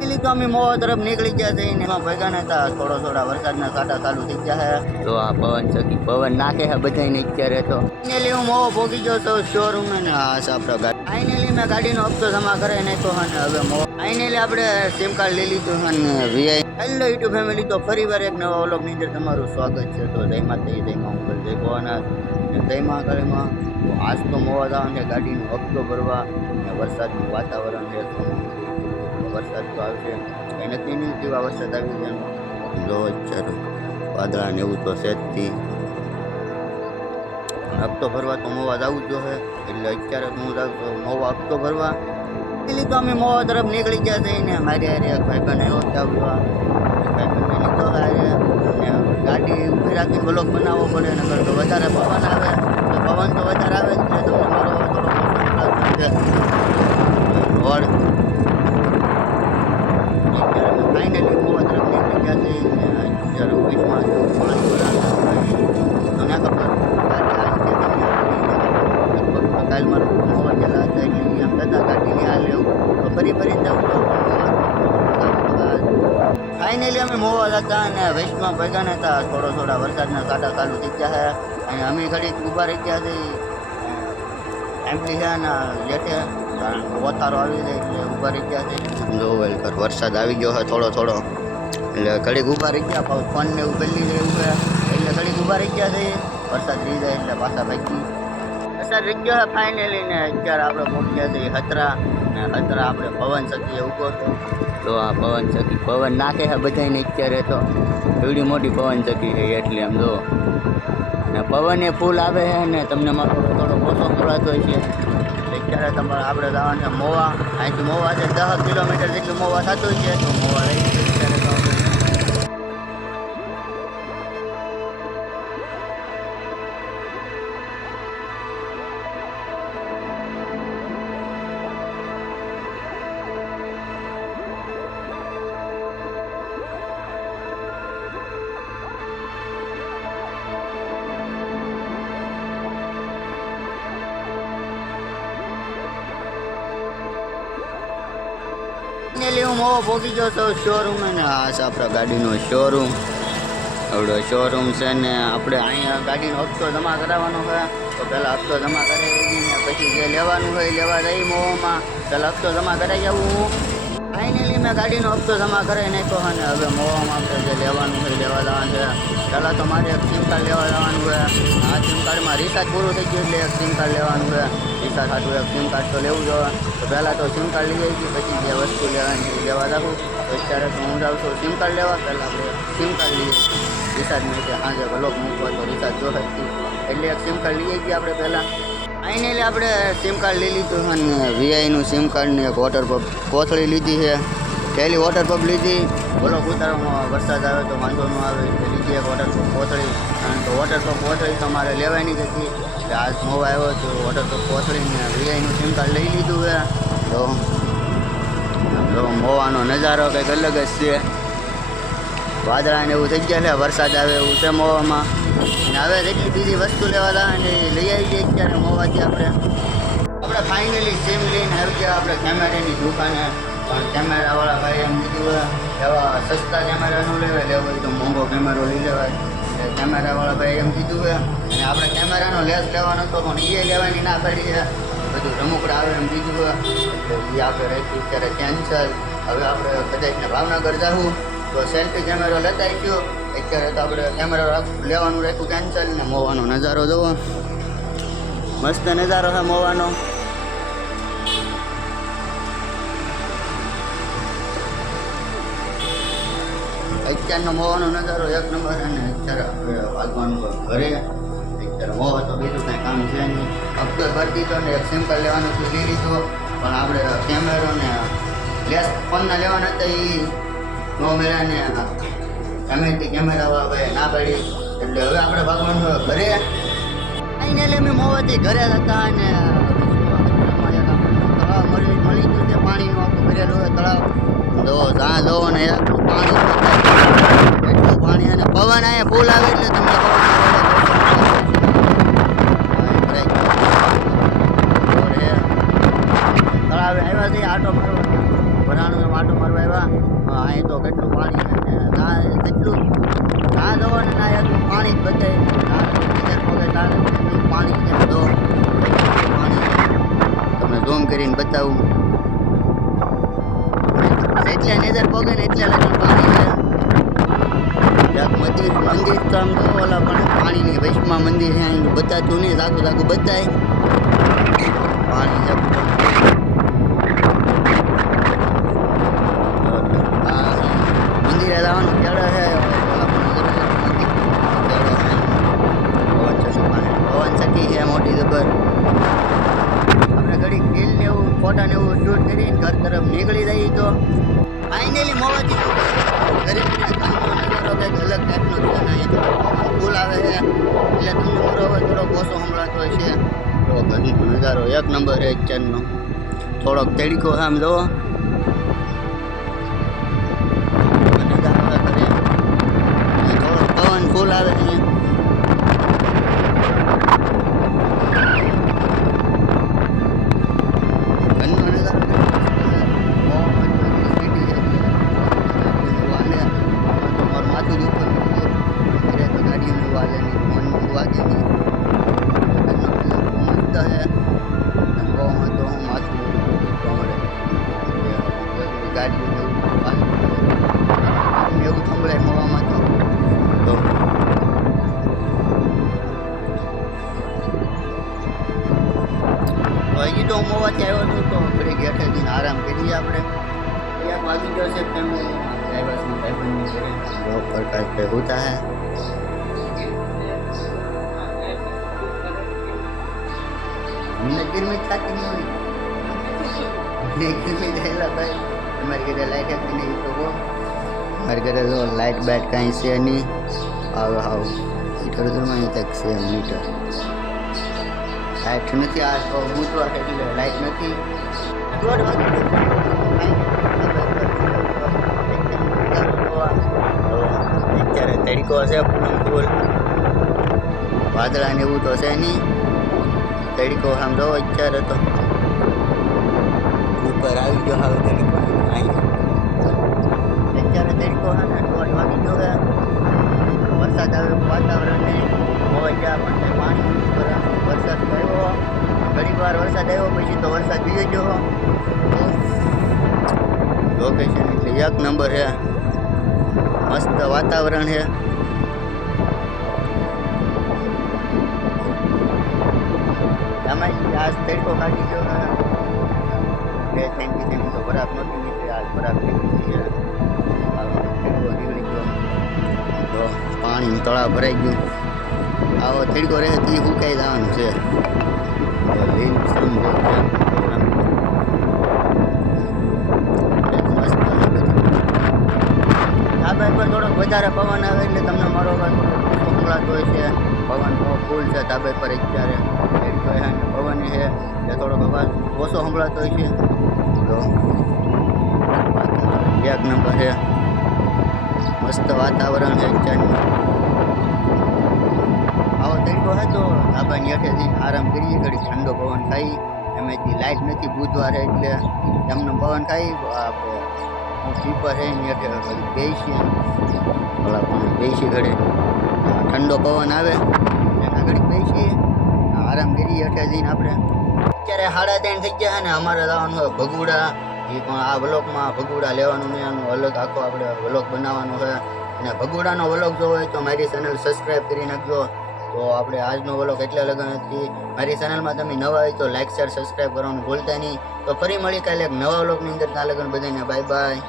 પેલી તો અમે મોવા તરફ નીકળી ગયા છે. ને એમાં ભેગા નતા થોડો થોડા વરસાદના સાટા ચાલુ થઈ ગયા છે. તો આ પવન ચકી પવન નાખે છે બધાને અત્યારે તો? ફાઇનલી હું મોવો ભોગી ગયો તો શોરૂમ ને હા આપણો ગાડી. ફાઇનલી મેં ગાડીનો હપ્તો જમા કરે નહીં તો અને હવે મોવો. ફાઇનલી આપણે સિમ કાર્ડ લઈ લીધું અને વીઆઈ હેલો યુટ્યુબ ફેમિલી તો ફરી વાર એક નવા વ્લોગની અંદર તમારું સ્વાગત છે. તો જય માતા જય ઉપર જય ભવાના જય મા આજ તો મોવા જવાનું છે ગાડીનો હપ્તો ભરવા અને વરસાદનું વાતાવરણ છે. તો વરસાદ તો આવશે. કંઈ નક્કી નહીં વરસાદ આવી જાય જો ચાલો. વાદળા ને એવું તો સેજથી હપ્તો ભરવા તો મોવા જવું જ જોઈએ એટલે અત્યારે હું જાઉં છું. મોવા હપ્તો ભરવા. પેલી તો અમે મોવા તરફ નીકળી ગયા છે ને મારી એક ભાઈ બહેન આવ્યો છે આવવા ભાઈ બહેનને લીધો અરે ગાડી ઊભી રાખી બ્લોક બનાવવો પડે, નકર તો વધારે પવન આવે. તો પવન તો વધારે કાલ મારો મોવા વાંચેલા હતા એટલે એમ થતા ગાડીને આ લેવું તો ફરી ફરી જવું ફાઇનલી અમે મોવા હતા અને વેસ્ટમાં ભેગા હતા. થોડો થોડા વરસાદના કાંટા ચાલુ થઈ ગયા છે અને અમે ઘડીક ઊભા રહી ગયા હતી એમપી છે ને લેટે વતારો આવી જાય એટલે ઊભા રહી ગયા છે જો વેલકર વરસાદ આવી ગયો છે થોડો થોડો. એટલે ઘડીક ઊભા રહી ગયા. પાછું ફોન ને એવું રહી એવું એટલે ઘડીક ઊભા રહી ગયા છે વરસાદ રહી જાય એટલે પાછા ભાગી. વરસાદ રહી ગયો ફાઇનલી ને અત્યારે આપણે પહોંચ્યા છીએ હતરા. ને હતરા આપણે પવન શકીએ ઊભો હતો તો આ પવન ચકી પવન નાખે છે બધાને અત્યારે તો. એવડી મોટી પવન ચકી છે એટલે એમ જો. ને પવન ફૂલ આવે છે ને તમને મારો થોડો ઓછો મળાતો છે. અત્યારે તમારે આપણે જવાનું છે મોવા. અહીંથી મોવા છે, દસ કિલોમીટર જેટલું મોવા થતું છે. તો મોવા રહી ફાઇનલી હું મોવો પહોંચી ગયો તો શોરૂમ ને આ છે આપણા ગાડીનો શોરૂમ આપણો શોરૂમ છે ને આપણે અહીંયા ગાડીનો હપ્તો જમા કરાવવાનો છે. તો પહેલાં હપ્તો જમા કરાવી પછી જે લેવાનું હોય લેવા જઈ મોવામાં. પહેલાં હપ્તો જમા કરાવી આવું. હું ફાઇનલી મેં ગાડીનો હપ્તો જમા કરાવી નાખ્યો અને હવે મોવામાં આપણે જે લેવાનું એ લેવા જવાનું છે. પહેલાં તો મારે એક સિમ કાર્ડ લેવા જવાનું હોય આ સિમ કાર્ડમાં રિચાર્જ પૂરું થઈ ગયું એટલે એક સિમ કાર્ડ લેવાનું હોય રિચાર્જ સાટું એક સિમ કાર્ડ તો લેવું જોઈએ તો પહેલાં તો સિમ કાર્ડ લઈ આવી પછી જે વસ્તુ લેવાની લેવા તો અત્યારે તો હું જાઉં છું સિમ કાર્ડ લેવા. પહેલાં આપણે સિમ કાર્ડ લઈએ રિચાર્જ મેં સાંજે બ્લોક મૂકવા તો રિચાર્જ જો એટલે એક સિમ કાર્ડ લઈ આવી આપણે પહેલાં. ફાઇનલી આપણે સિમ કાર્ડ લઈ લીધું અને વીઆઈનું સિમ કાર્ડ ને એક વોટર પંપ કોથળી લીધી છે. પહેલી વોટર પંપ લીધી. બોલો ઉતારવામાં વરસાદ આવે તો વાંધો ન આવે. એટલે લીધી એક વોટર પંપ કોથળી. કારણ કે વોટર પંપ કોથળી તમારે લેવાની જ હતી. એટલે આજ મોવા આવ્યો તો વોટર પંપ કોથળીને વીઆઈનું સિમ કાર્ડ લઈ લીધું છે. તો જો મોવાનો નજારો કંઈક અલગ જ છે. વાદળાને એવું થઈ ગયા છે. વરસાદ આવે એવું છે મોવામાં. અને હવે જેટલી બીજી વસ્તુ લેવાલા અને લઈ આવી જઈએ અત્યારે મોવાથી આપણે. આપણે ફાઇનલી સિમ લઈને આવી ગયા આપણે કેમેરાની દુકાને. પણ કેમેરાવાળા ભાઈ એમ કીધું એવા સસ્તા કેમેરા ન લેવાય, લેવો હોય તો મોંઘો કેમેરો લઈ લેવાય. એટલે કેમેરાવાળા ભાઈ એમ કીધું છે અને આપણે કેમેરાનો લેસ લેવાનો હતો પણ એ લેવાની ના પડી છે. બધું રમકડા આવે એમ કીધું એટલે એ આપણે રાખ્યું ત્યારે કેન્સલ હવે આપણે કદાચને ભાવનગર જાવું તો સેલ્ફી કેમેરો લેતા ગયો અત્યારે તો આપણે કેમેરો લેવાનું રાખ્યું કેન્સલ ને મોવાનો નજારો જોવો. મસ્ત નજારો છે મોવાનો. અત્યારનો મોવાનો નજારો એક નંબર અને અત્યારે આપણે વાગવાનું ઘરે. અત્યારે મોવા તો બીજું કાંઈ કામ છે નહીં. હપ્તો ભરતી તો ને એક સિમ્પલ લેવાનું છે લીધી લીધું પણ આપણે કેમેરો ને લેસ ફોનના લેવાના હતા એ નો મેળાને ગમે કેમેરા ભાઈ ના પાડી એટલે હવે આપણે ભાગવાનું ઘરે ઘરે ફાઇનલી મેં મોવાથી ઘરે હતા અને તળાવ મળી મળી ગયું છે પાણીનું તળાવ. જો જ્યાં જોવો ને એટલું પાણી એટલું પાણી અને પવન અહીંયા ફૂલ આવે એટલે તમને તળાવે બતાવું. એટલે નજર પગે ને એટલે લગન પાણી મંદિર મંદિર કામ તો ઓલા પણ પાણીની વૈષ્ણવ મંદિર છે, અહીં બતાતું નહીં, લાગુ લાગુ બતાય. પાણી મંદિરે જવાનું નંબર છે ચેનનો થોડોક તડીકો આમ જુઓ તો હજી તો હું મોવાથી આવ્યો છું તો ઘડી ઘેઠે જઈને આરામ કરીએ આપણે એક વાગી ગયો છે ફેમિલી ડ્રાઈવર સિંહ ભાઈબંધની ઘરે જોબ પ્રકાશ पे होता है અમને ગરમી થતી નહીં હોય અમને ગરમી થયેલા ભાઈ અમારી ઘરે લાઈટ હતી નહીં તો બહુ અમારી ઘરે જો લાઈટ બાઈટ કાંઈ છે નહીં આવ આવ મીટર ઘરમાં અહીં તક છે મીટર લાઈટ નથી આ તો બુધવાર એટલે લાઈટ નથી દોઢ વાગે અત્યારે તડકો છે પૂનમ ફૂલ વાદળા ને એવું તો છે નહીં તડકો સમજો અત્યારે તો ઉપર આવી ગયો હવે તડકો અહીં અત્યારે તડકો છે ને દોઢ વાગી ગયો છે વરસાદ આવે વાતાવરણ ને હોય ગયા પણ પાણી ઉપર વરસાદ થયો ઘણી વાર વરસાદ આવ્યો, પછી તો વરસાદ બીજો ગયો લોકેશન એટલે એક નંબર છે. મસ્ત વાતાવરણ છે. તમે આજ તડકો કાઢી ગયો ને. બે ત્રણ દિવસની તો બરાબર નહોતી નીકળી આજ બરાબર નીકળી છે તડકો નીકળી ગયો. તો પાણી તળાવ ભરાઈ ગયું. આવો થીડકો રહે, તો એ સુકાઈ જવાનું છે? લીલ સમજો વધારે પવન આવે એટલે તમને મારો અવાજ સંભળાતો હોય છે. પવન ફૂલ છે ધાબે પર અત્યારે. પવન છે, એટલે થોડોક અવાજ ઓછો સંભળાતો હોય છે. તો નંબર છે. મસ્ત વાતાવરણ છે અત્યારનું. તડકો હતો. ધાબાની હેઠે આરામ કરીએ ઘડી ઠંડો પવન ખાઈ એમાંથી લાઇટ નથી બુધવારે, એટલે એમને પવન ખાઈ આપણે સ્લીપર છે એની હેઠે ઘડી બેસી ઓલા પણ બેસી ઘડે. ઠંડો પવન આવે, એના ઘડી બેસીએ. આરામ કરીએ અઠે જઈને આપણે. અત્યારે સાડા ત્રણ થઈ ગયા ને, અમારે લાવવાનું હોય ભગુડા. એ પણ આ વ્લોગમાં ભગુડા લેવાનું ને એનું અલગ આખો આપણે વ્લોગ બનાવવાનો છે. અને ભગુડાનો વ્લોગ જો હોય તો મારી ચેનલ સબસ્ક્રાઈબ કરી નાખજો. તો આપણે આજનો વ્લોગ એટલે લગન હતી. મારી ચેનલમાં તમે નવા હોય તો લાઇક શેર સબસ્ક્રાઈબ કરવાનું ભૂલતા નહીં. તો ફરી મળી કાલે એક નવા વ્લોગની અંદર. ત્યાં લગન બધાને બાય બાય